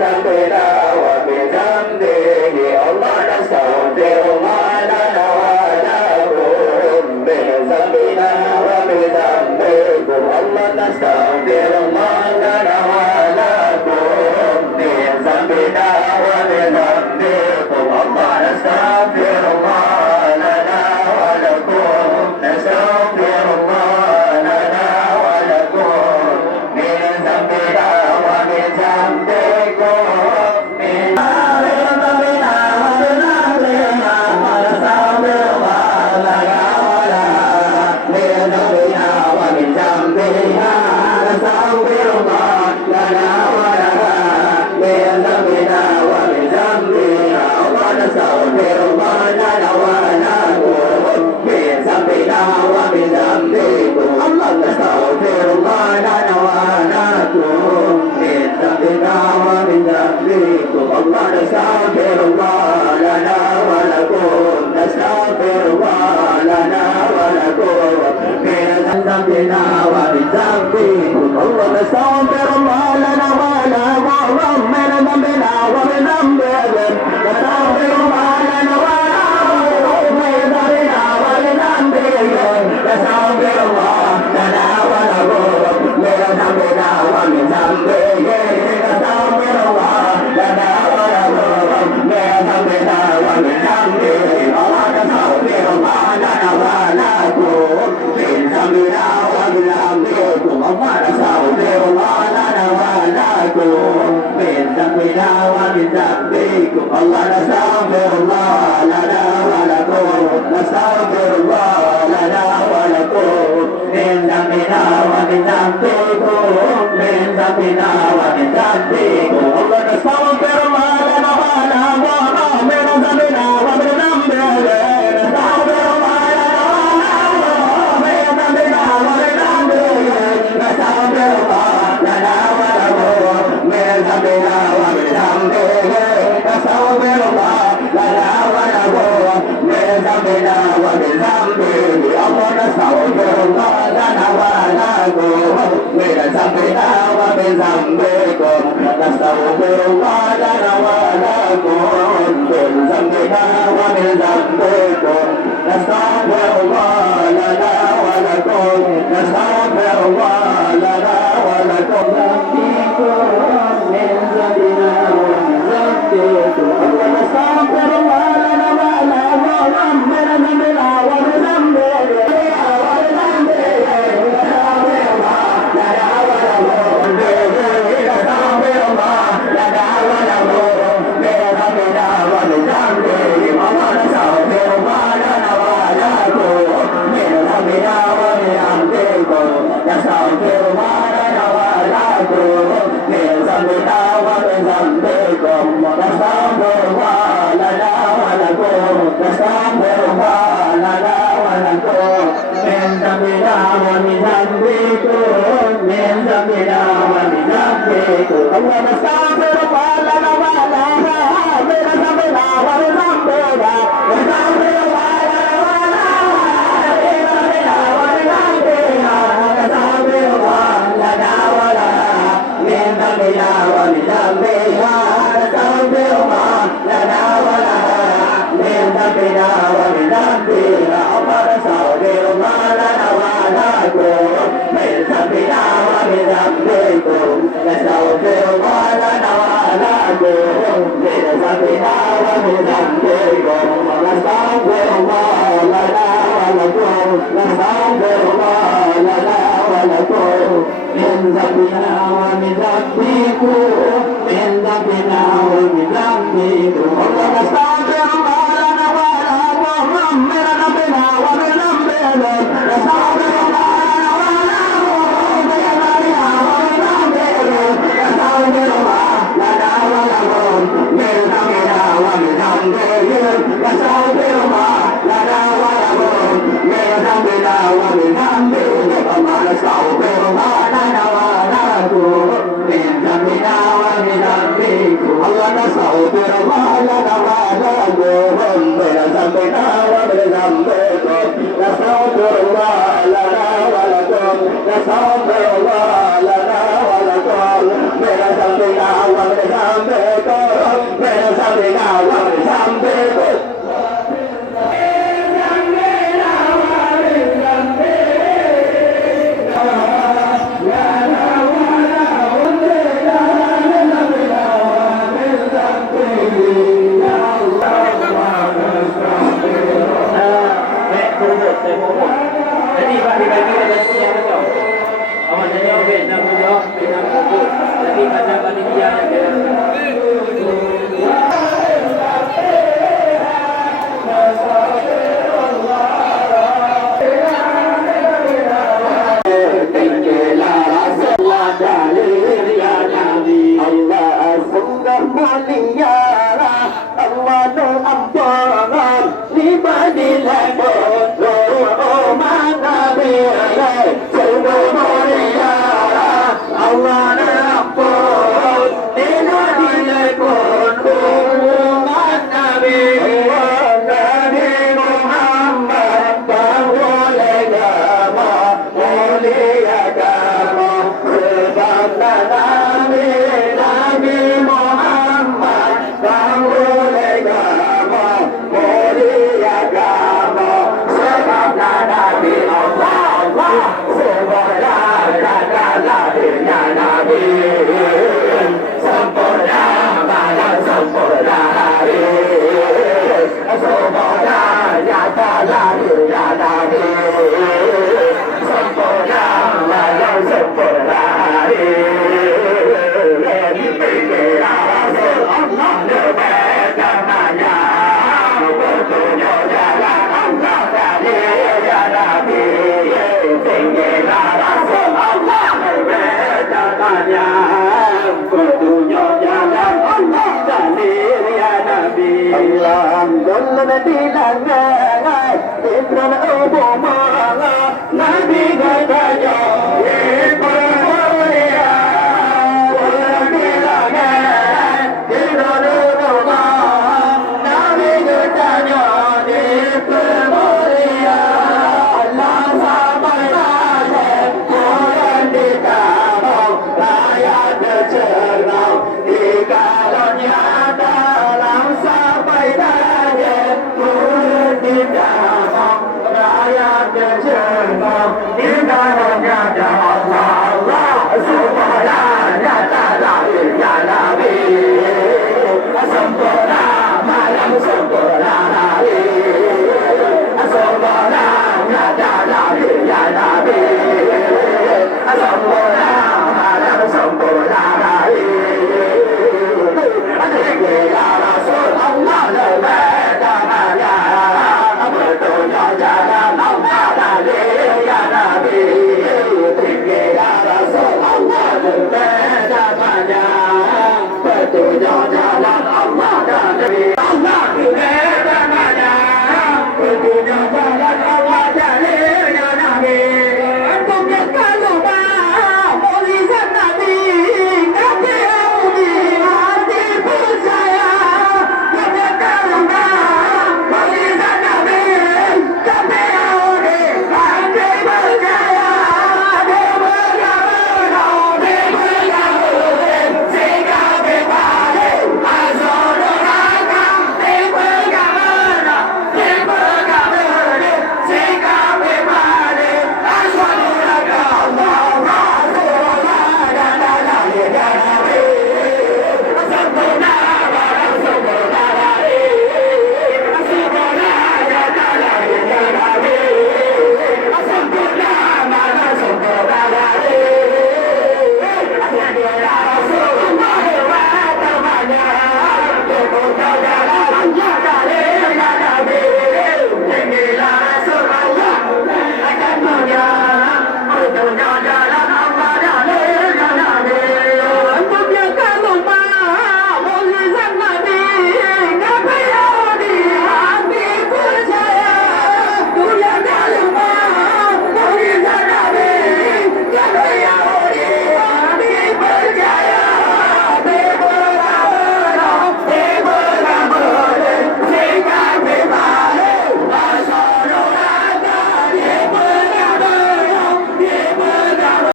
ذنبنا ومن ذنبه الله نستغفر الله لنا ولكم من ذنبنا ومن ذنبكم الله نستغفر الله لنا ولكم من ذنبنا ومن ذنبكم الله نستغفر الله لنا ولكم نستغفر الله لنا ولكم من ذنبنا ومن ذنبكم من ذنبنا ومن ذنبنا نستغفر الله لنا ولكم من ذنبنا ومن ذنبنا نستغفر الله لنا ولكم من ذنبنا ومن ذنبنا الله نستغفر الله لنا ولكم من ذنبنا ومن ذنبكم الله نستغفر الله لنا ولكم من ذنبنا ومن ذنبكم الله نستغفر الله لنا ولكم نستغفر الله لنا ولكم من ذنبنا ومن ذنبكم الله نستغفر الله لنا ولكم من ذنبنا ومن ذنبكم نستغفر الله لنا ولكم من ذنبنا ومن ذنبكم نستغفر الله لنا ولكم من ذنبنا ومن ذنبكم نستغفر الله لنا ولكم من ذنبنا ومن ذنبكم الله نستغفر الله لنا ولكم من ذنبنا ومن ذنبكم الله نستغفر الله لنا ولكم من ذنبنا ومن ذنبكم الله نستغفر الله لنا ولكم نستغفر الله لنا ولكم من ذنبنا ومن ذنبكم من ذنبنا ومن ذنبكم الله نستغفر الله لنا ولكم من ذنبنا ومن ذنبكم نستغفر الله لنا ولكم من ذنبنا ومن ذنبكم نستغفر الله لنا ولكم من ذنبنا ومن ذنبكم نستغفر الله لنا ولكم من ذنبنا ومن ذنبه الله نستغفر الله لنا ولكم من ذنبنا ومن ذنبكم نستغفر الله لنا ولكم من ذنبنا ومن ذنبكم نستغفر الله لنا ولكم نستغفر الله لنا ولكم من ذنبنا ومن ذنبكم الله نستغفر الله لنا ولكم من ذنبنا ومن ذنبكم Allah nasta'fir Allah lana wa laha min dhanbina wa min dhanbika nasta'fir Allah lana wa laha min dhanbina wa min dhanbika nasta'fir Allah lana wa laha min dhanbina wa min dhanbika nasta'fir Allah lana wa laha min dhanbina wa min dhanbika Allah nasta'fir Allah lana wa lakum min dhanbina wa min dhanbikum نستغفر الله لنا ولكم من ذنبنا ومن ذنبكم نستغفر الله لنا ولكم نستغفر الله لنا ولكم من ذنبنا ومن ذنبكم من ذنبنا ومن ذنبكم نستغفر الله لنا ولكم من ذنبنا ومن ذنبكم نستغفر الله Allah نستغفر الله لنا ولكم من ذنبنا ومن ذنبكم نستغفر الله لنا ولكم نستغفر الله لنا ولكم من ذنبنا ومن ذنبكم Allah